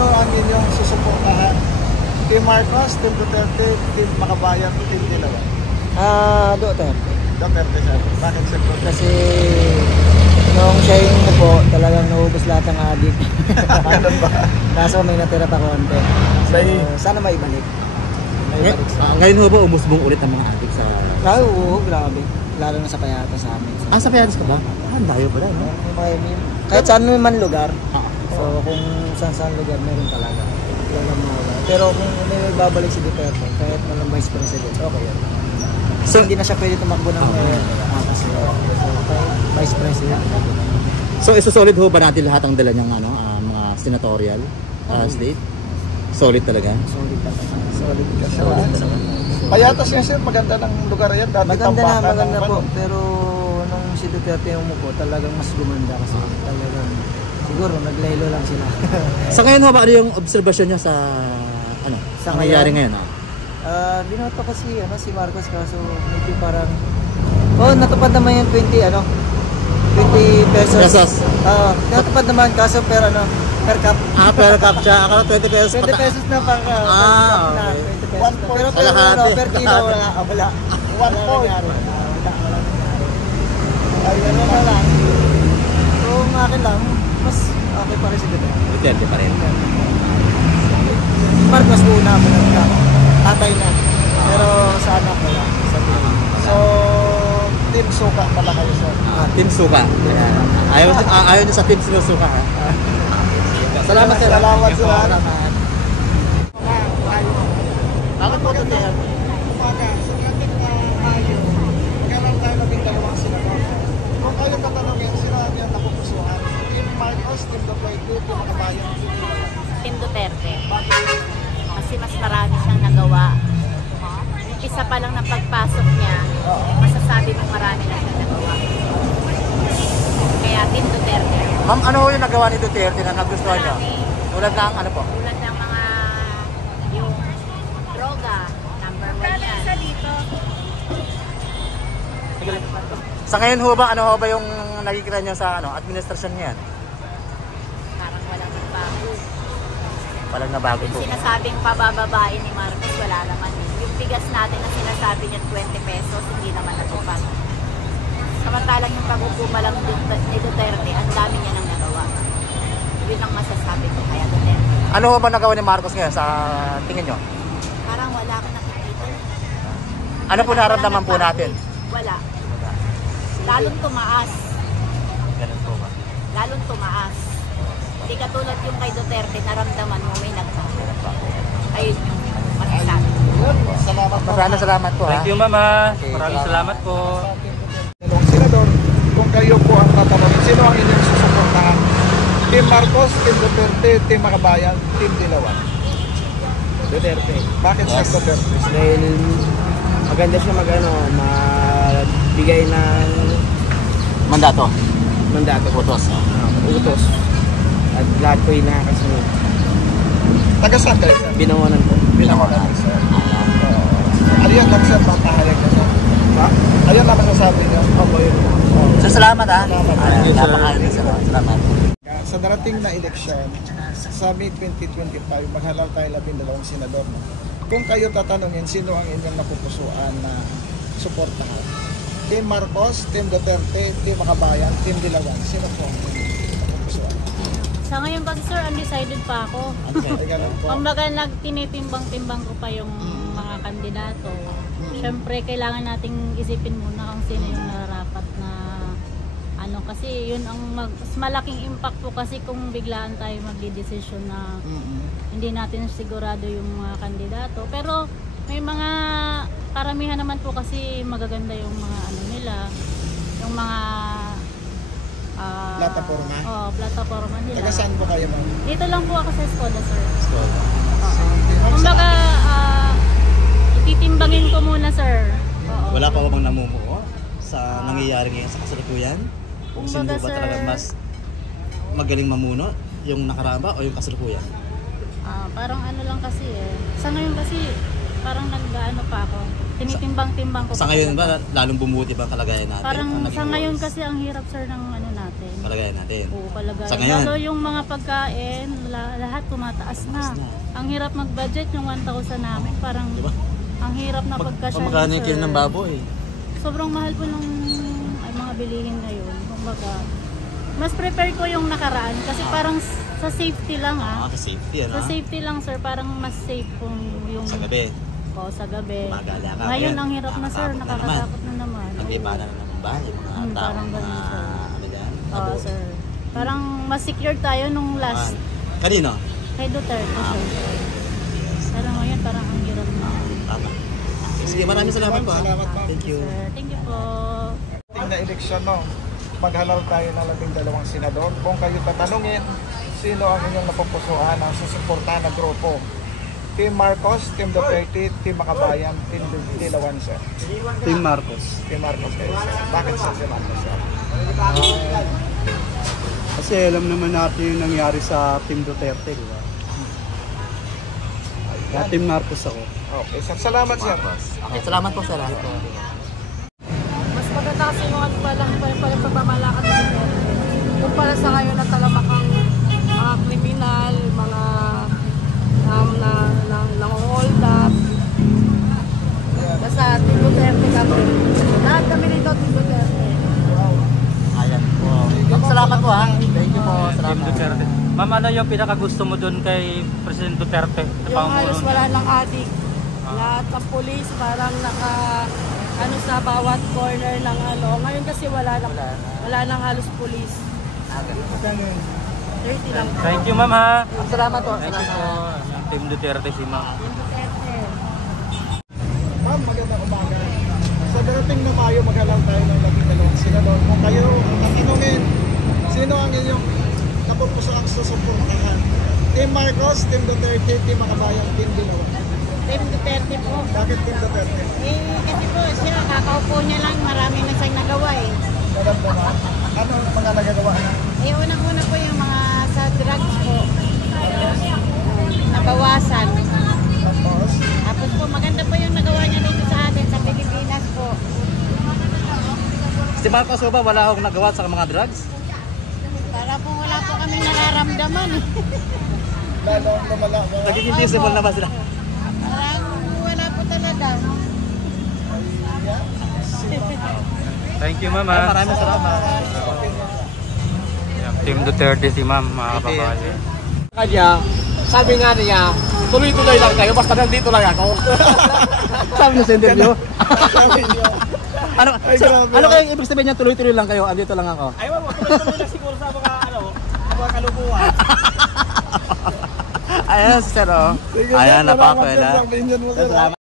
sino ang inyong susuportahan? Team Marcos, Team Duterte, Team Makabayan, Team Dilawan? Duterte. Duterte sir. Bakit sir? Kasi nung siya yung upo, talagang naubos lahat ng adik. Ganun ba? Kaso may natira pa konti. So, sana maibalik. Ngayon ho ba umusbong ulit ang mga adik sa... Oo, grabe. Lalo na sa Payata sa amin. Sa Payatas ka ba? Ang dayo ba rin? Kahit saan man lugar. So kung saan lugar meron talaga. Pero kung may babalik si Duterte, kahit malang vice president, okay yun. So hindi na siya pwede tumakbo ng vice president. So isusolid ho ba natin lahat ang dala niyang mga senatorial slate? Solid talaga? Solid talaga. Solid ka. Payatas nga sir, maganda ng lugar yan. Maganda po. Pero nung si Duterte yung umupo, talagang mas gumanda kasi talagang siguro naglaylo lang sila. Sa ngayon ho ba ano yung obserbasyon niya sa sa nangyayari ngayon? Binoto kasi si Marcos kaso medyo parang natupad naman yung 20 pesos. Natupad naman kaso per cap. Per cap siya. Akala 20 pesos. 20 pesos na pang okay. 20 pesos. Pero per kilo wala. 1 point. Ay, ano na lang. So, ang akin lang, mas okay pa rin si Duterte. Duterte pa rin. Marcos una, tatay na. Pero sa anak wala. So, Team Suka pala kayo sir. Team Suka. Ayaw niyo sa Team Suka ha? Salamat sir. Salamat sir. Bakit po ito niya? Umaga, sa ating tayo, magkaroon tayo ng dalawang senador. Kung kayo tatanungin, sino ang yung napupusuhan? Team Marcos, Team Duterte, Team Makabayan, Team Duterte. Kasi mas marami siyang nagawa. Isa pa lang ng pagpasok niya, masasabi mong marami na siyang nagawa. Kaya Team Duterte. Ma'am, ano yung nagawa ni Duterte na nagustuhan niyo? Tulad ng ano po? Tulad ng mga yung droga, number 1 yan. Sa ngayon ho ba, ano ho ba yung nakikita niyo sa administrasyon niyan? Parang walang nagbago. Walang nabago po. Yung sinasabing pabababain ni Marcos, wala naman. Yung bigas natin na sinasabi niya 20 pesos, hindi naman natupad. Samantalang yung pag-upo lang ni Duterte, ang dami niya nang nagawa. Yun ang masasabi ko kaya Duterte. Ano ho ba nagawa ni Marcos ngayon sa tingin nyo? Parang wala akong nakikita. Ano po naramdaman po natin? Wala. Lalong tumaas. Ganun po ba? Lalong tumaas. Hindi katulad yung kay Duterte, naramdaman mo may nagbago. Ayun yung masasabi. Salamat po. Thank you mama. Maraming salamat po. Senador, kung kayo po ang tatanungin, sino ang inyong susuportahan? Team Marcos, Team Duterte, Team Makabayan, Team Dilawan? Duterte. Bakit sa Duterte? Dahil maganda siya magbigay ng Mandato. utos. Utos. At lahat ko yung nakakasunod. Taga saan kayo sir? Binawanan po. Binawanan sir. Ano yan lang sir, papahayag na sir? Ayun lang masasabi niyo. So, salamat ha. Thank you, sir. Salamat. Sa darating na eleksyon, sa May 2025, maghalal tayo 12 senador. No? Kung kayo tatanungin, sino ang inyong napupusuan na suportahan? Team Marcos, Team Duterte, Team Makabayan, Team Dilawan. Sino po ang inyong napupusuan? Sa ngayon kasi sir, undecided pa ako. Kumbaga tinitimbang-timbang ko pa yung mga kandidato. Siyempre, kailangan nating isipin muna kung sino yung narapat na kasi yun ang mas malaking impact po kasi kung biglaan tayo magdidesisyon na hindi natin sigurado yung mga kandidato. Pero may mga karamihan naman po kasi magaganda yung mga nila, yung mga plataforma? Plataforma nila. Taga saan po kayo ma'am? Dito lang po ako sa Escoda sir. Kumbaga, ititimbangin ko muna sir. Wala pa bang namumuo sa nangyayari ngayon sa kasalukuyan? Kung sino ba talaga mas magaling mamuno, yung nakaraan ba o yung kasalukuyan? Parang lang kasi Sa ngayon kasi parang nag-ano pa ako. Tinitimbang-timbang ko. Sa ngayon ba, lalong bumuti ba ang kalagayan natin? Parang Ang sa naging ngayon worse? kasi ang hirap sir ng ano natin. Kalagayan natin. Oo, kalagayan. Sa ngayon? Lalo yung mga pagkain, lahat tumataas na. Ang hirap mag-budget yung 1,000 namin. Parang Diba? ang hirap na pagkasya. Magkano yung kilo ng baboy? Sobrang mahal po nung mga bilihin ngayon. Kumbaga, mas prepare ko yung nakaraan kasi parang sa safety lang Sa safety, ano? Sa safety lang sir, parang mas safe kung yung Sa gabi. sa gabi. Gumagala ka. Ngayon ang hirap na sir, Nakakatakot na nakakatakot na naman. Nag-iba na naman ba? Yung mga Parang taong ganun, sir. ano dyan? Oo sir. Parang mas secure tayo nung last Kanino? kay Duterte sir. Pero ngayon parang ang hirap na. Tama. Sige, maraming salamat po. Salamat, ma'am. Thank you. Sir, thank you po. Na eleksyon, no, maghalal tayo ng 12 senador. Kung kayo tatanungin, sino ang inyong napupusuan ang susuportahan na grupo? Team Marcos, Team Duterte, Team Makabayan, Team Dilawan, sir. Team Marcos. Team Marcos kayo, sir. Bakit sa Team Marcos, sir? Kasi alam naman natin yung nangyari sa Team Duterte, di ba? Kaya Team Marcos ako. Okay, sir. Salamat, sir. Okay, salamat po, sir. Mas maganda kasi yung ano pa lang pagmamalakad ng Duterte. Kumpara sa ngayon na talamakang mga kriminal, mga nang-hold up. Basta Team Duterte kami. Lahat kami dito Team Duterte. Ayan po. Ma'am, salamat po ha. Thank you po. Team Salamat. Duterte. Ma'am, ano yung pinakagusto mo doon kay President Duterte? Sa Yung pamumuno halos niya? wala ng adik. Lahat ng polis parang naka ano sa bawat corner ng ano. Ngayon kasi wala nang halos polis. 30 lang. Thank you, ma'am ha. Salamat po. Thank you po. Team Duterte si ma'am. Team Duterte. Ma'am, magandang umaga. Sa darating na Mayo, maghalal tayo ng 12 senador. Kung kayo tatanungin, sino ang inyong napupusuan susuportahan? Team Marcos, Team Duterte, Team Makabayan, Team Dilawan. Team Duterte po. Bakit Team Duterte? Kasi po siya, kakaupo niya lang, marami na siyang nagawa Madam naman, ano ang mga nagagawa na? Unang-una po yung mga sa drugs po. Nabawasan. Tapos, Tapos po, maganda po yung nagawa niya dito sa atin, sa Pilipinas po. Si Marcos ba wala akong nagawa sa mga drugs? Para po wala po kami nararamdaman. lalo ang lumala. Nagiging visible na ba sila? Parang wala po talaga. Thank you, ma'am ha. Maraming salamat. Yan, Team Duterte si ma'am, mga kababayan. Kanya, sabi nga niya, tuloy-tuloy lang kayo, basta nandito lang ako. Sabi niya sa interview. Ano, ano kayong ibig sabihin niya tuloy-tuloy lang kayo, andito lang ako? Ay, wag, tuloy-tuloy lang siguro sa mga kalubuhan. Ayan, sir, oh. Ayan, napakawala. Salamat, sir.